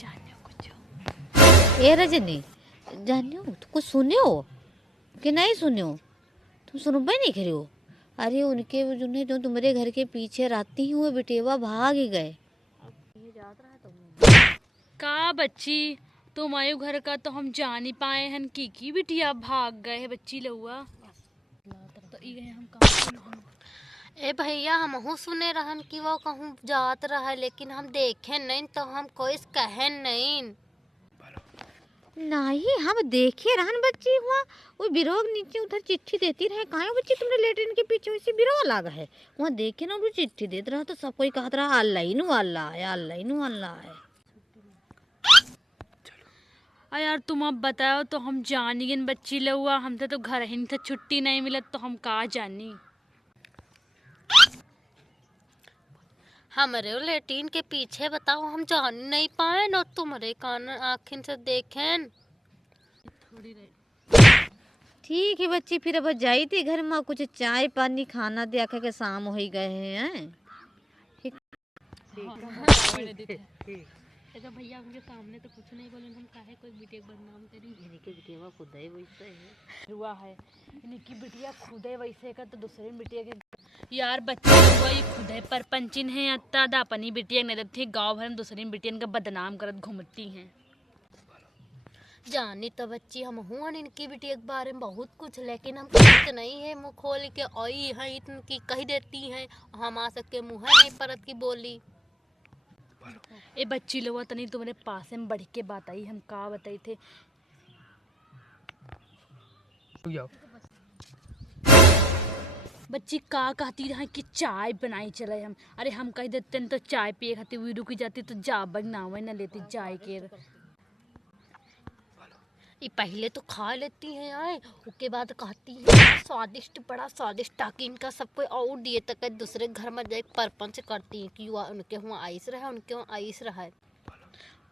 जानियो कुछ। ए रजनी, जानियो तो कुछ सुनियो कि नहीं सुनियो? तुम सुन पे नहीं खरी हो? अरे उनके जो तुम्हारे घर के पीछे रहती ही वो बेटेवा भाग ही गए। का बच्ची तुम आयु घर का तो हम जान ही पाए हैं की बिटिया भाग गए है बच्ची लहुआ तो ई गए हम कहाँ। ए भैया हमहू सुने रहन कि वो कहूँ जात रहा, लेकिन हम देखे नहीं तो हम कोई कहे नहीं। नहीं हम देखे रहन बच्ची हुआ वो बिरोग नीचे उधर चिट्ठी देती रहे। कहाँ बच्ची तुमने लेटरिन के पीछे वैसे बिरोग लागा है वहाँ देखे ना वो चिट्ठी देते रहा तो सब कोई कहता रहा अल्लाह ही नु अल्लाह है, अल्लाह ही नु अल्लाह है। यार तुम अब बताओ तो हम जानी गन बच्ची लहुआ, हमसे तो घर ही से छुट्टी नहीं मिलत तो हम कहाँ जानी। हमारे लेटीन के पीछे बताओ हम जान नहीं पाए न तुम्हारे कान आँखिन से देखें। ठीक है बच्ची फिर अब जाई थी घर में कुछ चाय पानी खाना दिया के शाम हो ही गए हैं। तो भैया उनके सामने तो कुछ नहीं बोले, हम काहे कोई बिटिया बदनाम करी। इनके बिटिया खुद ही वैसे है हुआ है इनकी बिटिया खुद है वैसे का तो दूसरे बिटिया के यार बच्चे हुआ ये खुद है परपंचिन है अत्ता दा अपनी बिटिया नहीं रहती गाँव भर में दूसरी बिटियन का बदनाम करत घूमती हैं। जानी तो बच्ची हम हुआ इनकी बिटिया के बारे में बहुत कुछ, लेकिन हम कहते नहीं है मुँह खोल के आई है इनकी कही देती हैं। हम आ सके मुँह नहीं परत की बोली। ए बच्ची लोग तनी तुम्हारे पास में बढ़ के बात आई हम का बताई थे। बच्ची का कहती रहा कि चाय बनाई चले हम, अरे हम कह देते न तो चाय पिए खाती हुई रुकी जाती तो जा बनावे न लेती चाय के। ये पहले तो खा लेती हैं आए उसके बाद कहती है स्वादिष्ट बड़ा स्वादिष्ट, ताकि इनका सब कोई और दिए तक दूसरे घर में जाए परपंच करती हैं कि उनके वहाँ आइस रहा उनके वहाँ आइस रहा है।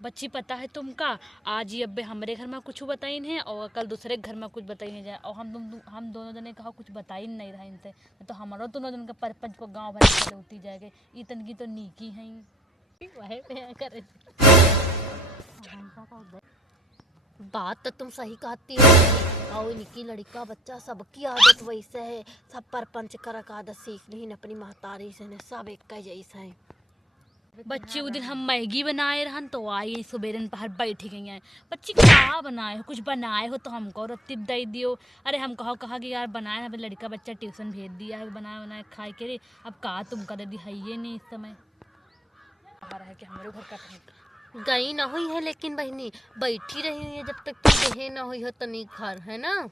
बच्ची पता है तुमका आज ही अब्बे हमारे घर में कुछ बताई है और कल दूसरे घर में कुछ बताई है जाए और हम दोनों जने कहा कुछ बताई नहीं रहा इनसे तो हमारा दोनों जन का परपंच को गाँव भर से होती जाएगी। इतन की तो नीकी है बात तो तुम सही कहती है और इनकी लड़का बच्चा सबकी आदत वैसे है, सब परपंच कर आदत सीख नहीं अपनी महतारी से ने सब एक जैसा है। बच्ची उस दिन हम मैगी बनाए रहन तो आई सुबेरन पहाड़ बैठी गई हैं। बच्ची क्या बनाए हो, कुछ बनाए हो तो हमको रत्तीब दे दियो। अरे हम कहा कि यार बनाए है लड़का बच्चा ट्यूशन भेज दिया है बनाए बनाए खाए के रे अब का तुम कर दी है ये नहीं इस समय है कि हमारे घर का गई ना हुई है लेकिन बहनी बैठी रही है जब तक कि देहे ना हुई हो तनी घर है ना।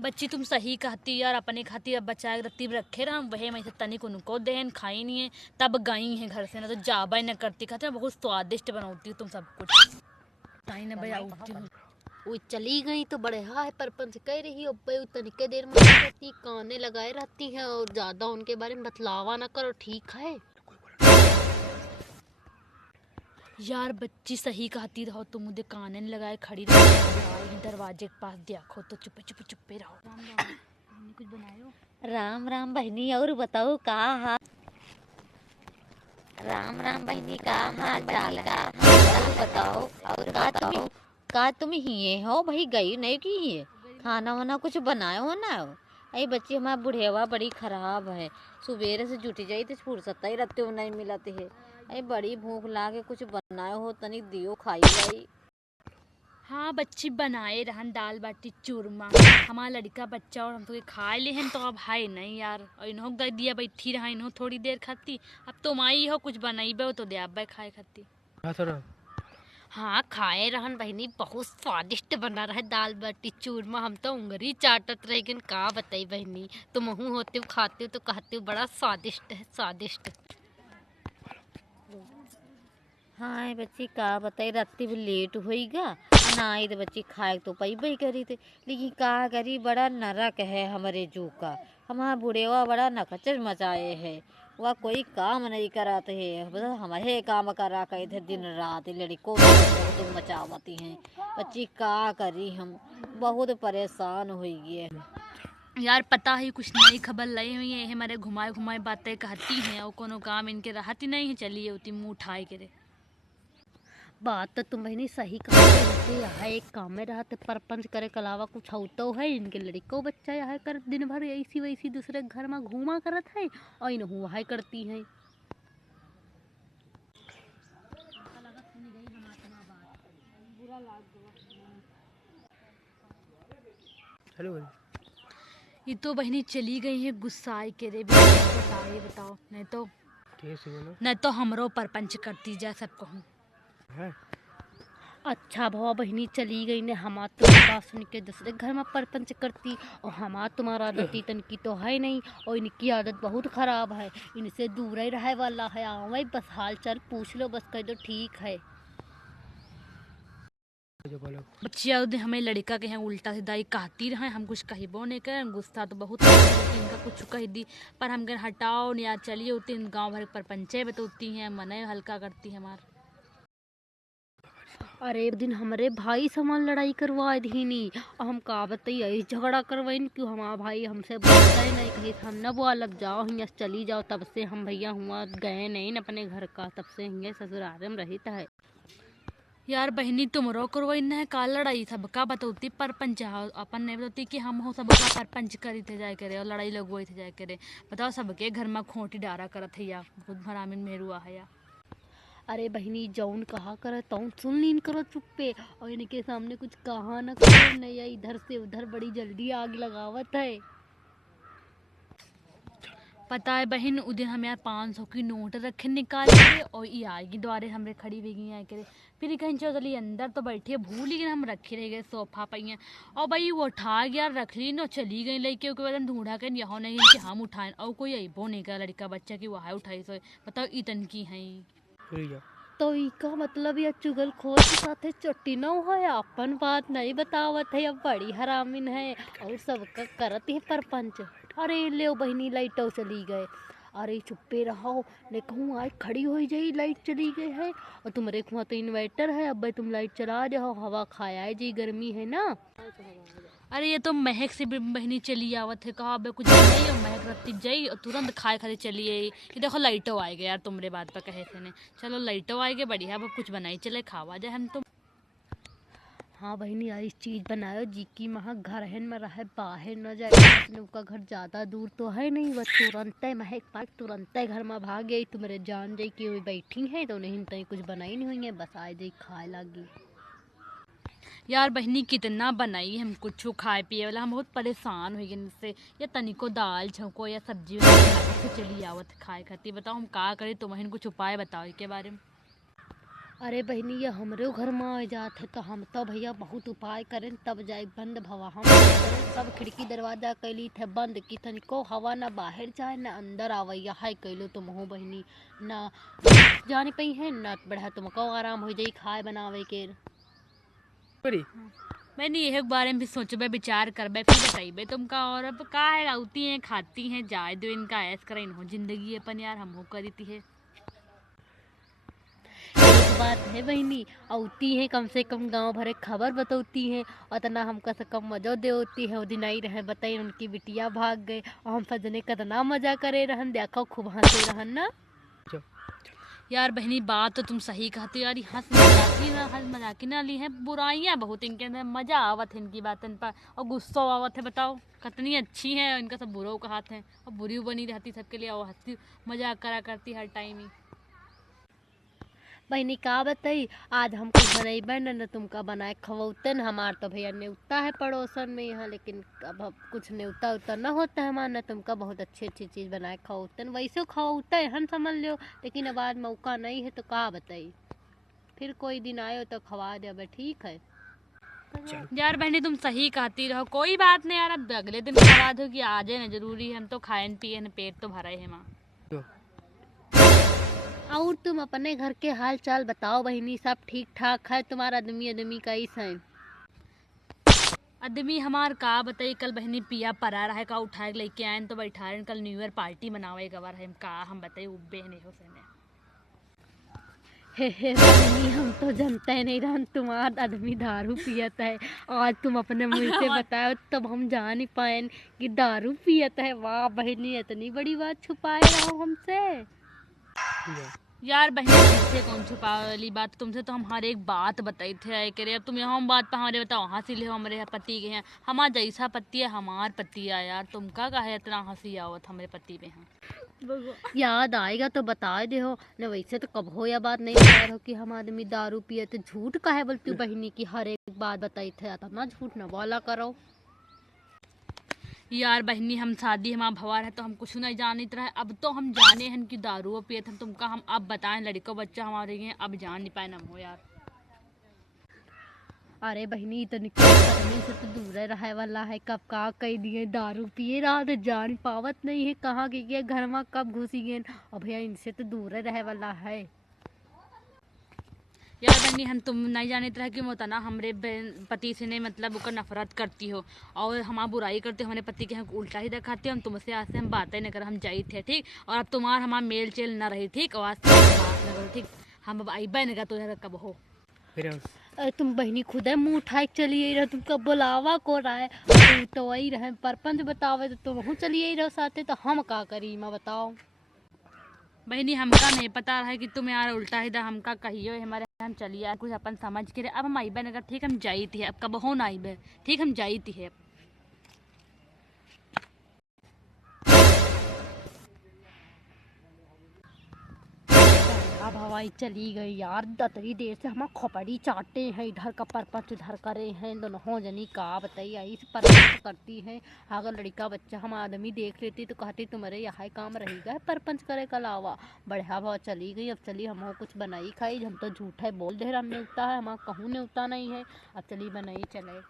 बच्ची तुम सही कहती यार अपने खातिर अब बचा के रत्तीब रखे रहा वही में से तनिक उनको देहन खाई नहीं है तब गई है घर से ना तो जाबा ही न करती कहते बहुत स्वादिष्ट बनाती हो तुम सब कुछ ताई न भैया उठती हूँ वो चली गई तो बड़े है परपंच कह रही हो तनिके देर में रहती काने लगाए रहती हैं और ज्यादा उनके बारे में बतलावा ना करो ठीक है। यार बच्ची सही कहती रहो तुम मुझे कान नहीं लगाए खड़ी रहो दरवाजे के पास देखो तो चुपे चुपे चुपे रहो। कुछ बनायो? राम राम बहनी और बताओ का हाल? राम राम बहनी का हाल चाल बताओ और का तुम ही हो भाई गई नहीं की है खाना वाना कुछ बनाए हो ना? अरे बच्ची हमारा बुढ़ेवा बड़ी खराब है सुबेरे से जुटी जाई तो फुर्सत ही रहते हो नहीं मिलते है। अरे बड़ी भूख लागे कुछ बनाए हो तनिक दियो खाई जाई। हाँ बच्ची बनाए रहन दाल बाटी चूरमा हमारा लड़का बच्चा और हम तो खा ले हैं तो अब है नहीं यार और इन्हों दे दिया बैठी रहा इन्हों थोड़ी देर खाती अब तुम आई हो कुछ बनाई तो दे अब खाए खाती। हाँ खाए रहन बहनी बहुत स्वादिष्ट बना रहा है दाल बाटी चूरमा, हम तो उंगली चाटत रह गन का बताई बहनी तुम होते हो खाते हो तो कहते हो बड़ा स्वादिष्ट है स्वादिष्ट। हाँ बच्ची का बताई राती भी लेट होईगा ना आई तो बच्ची खाए तो पई बही करी थे लेकिन का करी बड़ा नरक है हमारे जू का। हमारा बुढ़ेवा बड़ा नकचर मचाए है वह कोई काम नहीं कराते है बस हमारे काम करा कहे थे दिन रात लड़कों तुम मचावती हैं। बच्ची का करी हम बहुत परेशान हो गए यार पता है कुछ नई खबर लाई हुई है हमारे घुमाए घुमाए बातें कहती हैं और कोनो काम इनके रहती नहीं है चलिए उती मुँह उठाए के रे। बात तो तुम बहनी सही कहा है। यहाँ एक काम में रहते परपंच करे के अलावा कुछ होता है इनके लड़को बच्चा यहाँ कर दिन भर ऐसी वैसी दूसरे घर में घूमा करत है और इन वहाँ करती हैं। हेलो ये तो बहनी चली गई है गुस्साए के रे भी। बताओ ये बताओ, नहीं तो हमरो परपंच करती जा सब कहूँ। अच्छा भवा बहनी चली गई ने हमार तुम्हारी बात सुन के दूसरे घर में परपंच करती और हमार तुम्हारा आदत तन की तो है नहीं और इनकी आदत बहुत खराब है। इनसे दूर ही रहे वाला है। आओ भाई बस हाल चाल पूछ लो, बस कह दो ठीक है। बच्चिया उधर हमें लड़का के यहाँ उल्टा सीधा ही कहती रहे, हम कुछ कहिबो नहीं कर। गुस्सा तो बहुत इनका कुछ कह दी पर हम कह हटाओ या चलिए उतनी गाँव भर पर पंचे बतौती हैं, मने हल्का करती है हमार। अरे एक दिन हमारे भाई समान लड़ाई करवा दी नी और हम का बताइए झगड़ा करवाइन क्यों हमारा भाई हमसे बोलता ही नहीं, कहीं हम न बुआ लग जाओ यहाँ चली जाओ। तब से हम भैया हुआ गए नहीं अपने घर का, तब से हिंगे ससुराल में रहित है। यार बहनी तुमरो करवई न का लड़ाई सबका बतौती परपंच अपन नहीं बतौती कि हम हो सबका परपंच करी थे जाए करे और लड़ाई लगवाई थे जाए करे। बताओ सबके घर में खोटी डारा करत है या खुद भरामिन मेरुआ है या। अरे बहनी जौन कहा कर तौन सुन लीन करो चुप्पे और इनके सामने कुछ कहा न करो नहीं, इधर से उधर बड़ी जल्दी आग लगावत है। पता है बहन उस दिन हम यार 500 की नोट रखे निकाल के और ये आएगी द्वारे हमरे खड़ी भी गई आए करे। फिर कहीं चौधरी अंदर तो बैठी है भूल ही गए हम रखे रह गए सोफा पर हैं और भाई वो उठा गया रख ली ना चली गई लड़के के बाद ढूंढा के यहाँ नहीं कि हम उठाए और कोई अबो नहीं का लड़का बच्चा की वहाँ उठाई सो। बताओ इतन की है तो इका मतलब यह चुगलखोर के साथ चोटी न है, अपन बात नहीं बतावत है। अब बड़ी हरामिन है और सबका करत है परपंच। अरे ले बहनी लाइटो चली गए। अरे चुप्पे रहो ने कहूँ आज खड़ी हो जाई लाइट चली गई है और तुम्हारे वहाँ तो इन्वर्टर है। अब भाई तुम लाइट चला जाओ हवा खाया जी, गर्मी है ना। अरे ये तो महक से बहनी चली आवत है कहा कुछ नहीं और महक रत्ती जाई और तुरंत खाए खाते चली आई कि देखो लाइटो आएगा यार तुम्हारे बात पर कहे थे ने। चलो लाइटो आएगा बढ़िया अब कुछ बनाई चले खावा जाए हम तुम। हाँ बहनी यार इस चीज़ बनायो जी की महा घर है में रहे बाहर न जाए। उसका घर ज़्यादा दूर तो है नहीं, वह तुरंत महक पाक तुरंत घर में भाग गई। तुम्हारे जान जाई कि बैठी है तो नहीं तई कुछ बनाई नहीं हुई है, बस आए जाई खाए लगी। यार बहनी कितना बनाई हम कुछ खाए पिए वाला, हम बहुत परेशान हुई इनसे। या तनिको दाल छौको या सब्जी से चली आवत खाए खाती। बताओ हम का करें, तुम्हें कुछ उपाय बताओ इसके बारे में। अरे बहनी ये हमरे घर में आ जात है तो हम तो भैया बहुत उपाय करें तब जाए बंद भवा। हम सब खिड़की दरवाजा कैली थे बंद की तनिको हवा ना बाहर जाए ना अंदर आवैया है कैलो तुम हो बहनी ना जाने पई है ना बढ़ा तुमको आराम हो जाई खाए बनावे के। मैंने यह बारे में भी सोचबे विचार करबे फिर बताइबे तुमका। और अब का है आउती हैं खाती हैं जाए दो इनका ऐस करें हो जिंदगी अपन यार हम हो करीती है। एक बात है बहनी औती है कम से कम गांव भरे खबर बतौती है और तना हमका से कम मजा दे होती है। दिन आई रहे बताई उनकी बिटिया भाग गए और हम सजने कितना मजा करे रहन देखो खूब हंसे रहन ना। यार बहनी बात तो तुम सही कहती हो यार, हंस मजाकी ना ली है बुराइयां बहुत इनके अंदर, मजा आवत है इनकी बातन पर और गुस्सा आवत है। बताओ कितनी अच्छी है इनका सब बुरो का हाथ है और बुरी बनी रहती सबके लिए और हंसती मजाक करा करती हर टाइम ही। बहनी का बताई आज हम कुछ बनाई न तुमका बनाए खवौतन हमार तो भैया न्योता है पड़ोसन में यहाँ, लेकिन अब कुछ न्योता उता न होता है हमारा। तुमका बहुत अच्छी अच्छी चीज़ बनाए खवौतन वैसे खवौता है हम समझ लो, लेकिन अब आज मौका नहीं है तो का बताई फिर कोई दिन आयो तो खवा दे। ठीक है यार बहनी तुम सही कहती रहो कोई बात नहीं यार, अब अगले दिन खवा दो कि आ जाए ना जरूरी है, हम तो खाए पिए न पेट तो भरा है माँ। और तुम अपने घर के हाल चाल बताओ बहनी सब ठीक ठाक है? तुम्हारा आदमी कैसा है? आदमी हमार का बताई कल बहनी पिया परा रहा है का उठाए लेके आए तो बैठा रहे कल न्यू ईयर पार्टी मनावे गवर है का हम बताई उब्बे नहीं हो सने। हे बहनी हम तो जानते नहीं रहन तुम्हारा आदमी दारू पियत है। आज तुम अपने मुंह से बताओ तब हम जान ही पाए कि दारू पियत है। वाह बहनी इतनी बड़ी बात छुपाए रहो हमसे। यार बहन तुमसे कौन छुपा वाली बात, तुमसे तो हम हर एक बात बताई थे आए करे। अब तुम यहाँ हम बात पर हमारे बताओ हंसी ले हो हमारे पति के हैं, हमारा जैसा पति है हमार पति है यार, तुम का है इतना हंसी आवत हमारे पति पे हैं। याद आएगा तो बता दे हो न, वैसे तो कब हो या बात नहीं बता रहो कि हम आदमी दारू पिए तो झूठ काहे बोलती हूँ बहनी की हर एक बात बताई थे, तब ना झूठ न बोला करो। यार बहनी हम शादी हमारा भवार है तो हम कुछ नहीं जानित रहे, अब तो हम जाने हैं कि दारू पिए थे तुमका हम अब बताएं, लड़को बच्चा हमारे हैं अब जान नहीं पाए हम हो यार। अरे बहनी तो निकल करने से तो दूर रहे वाला है, कब का कई दिए दारू पिए रहा तो जान पावत नहीं है कहाँ गए घर में कब घुसी गए, और भैया इनसे तो दूर रहे वाला है। यार बहनी हम तुम नहीं जानित रहे कि मोतना हमरे पति से ने मतलब उकर नफरत करती हो और हमारा बुराई करते हो, हमारे पति के हम उल्टा ही दिखाते हो, हम तुमसे आज से हम बातें नहीं कर, हम जाई थे ठीक, और अब तुम्हारा हमारा मेल चेल न रही ठीक, और आज से बात न करो ठीक, हम अब आई नहीं का तुझे कब हो। अरे तुम बहनी खुद है मुँह उठाए चलिए रहो, तुमका बुलावा को रहा है, तुम तो वही रहे परपंच बतावे तो तुम हूँ चलिए रहो साथे, तो हम का करी मैं बताओ। बहनी हमका नहीं पता है कि तुम यार उल्टा ही दा हमका कहियो हमारे, हम चलिए कुछ अपन समझ के अब हम आई नगर ठीक, हम जाई थी अब कब हो ना आई ठीक, हम जाई थी है। अब हवाई चली गई यार, दतरी देर से हम खोपड़ी चाटे हैं, इधर का परपंच इधर करे हैं, दोनों जनी का बताइए आई परपंच करती हैं। अगर लड़का बच्चा हम आदमी देख लेती तो कहती तुम्हारे यहाँ काम रहेगा परपंच करे के अलावा, बढ़िया भाव चली गई। अब चली हम कुछ बनाई खाई, हम तो झूठा बोल दे हमने उगता है, हमारा कहूँ ने उगता नहीं है, अब चली बनाई चले।